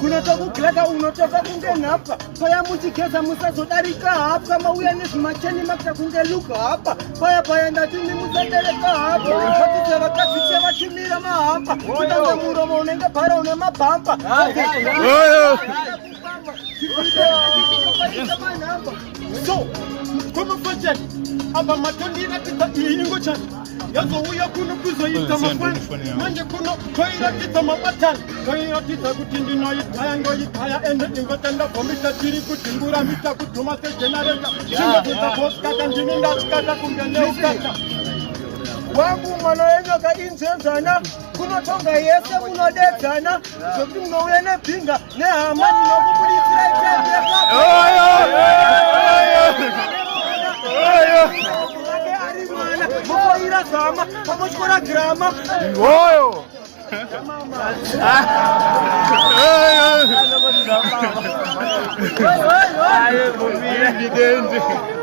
kunatoka kuglaka unotoka kunge nhapwa paya muchigeza musazodarika hapwa mauya nezvimacheni makuta kunge luka hapa paya ndatini musadereka hapa vatidze vakadzi chevatimira mahamba kutange muromo unenge bhara une mabhamba so komufajani apa matondiratidza ingo chani yazouya kuno kuzoita mafani manje kuno toiratidza mabatani toiratidza kuti ndinoitaya ngoitaya ende ingotenda vomita tiri kuti nguramita kudhuma sejenareta zvingotizakoskata ndini ndasikata kunge neukata wangu mwana wenyoka inzenzana kunotonga yese munodedzana zvokuti munouya nebhinga nehama ndinokubuditsira itendeka mukoira zama pamochikora girama Oyo! Aye,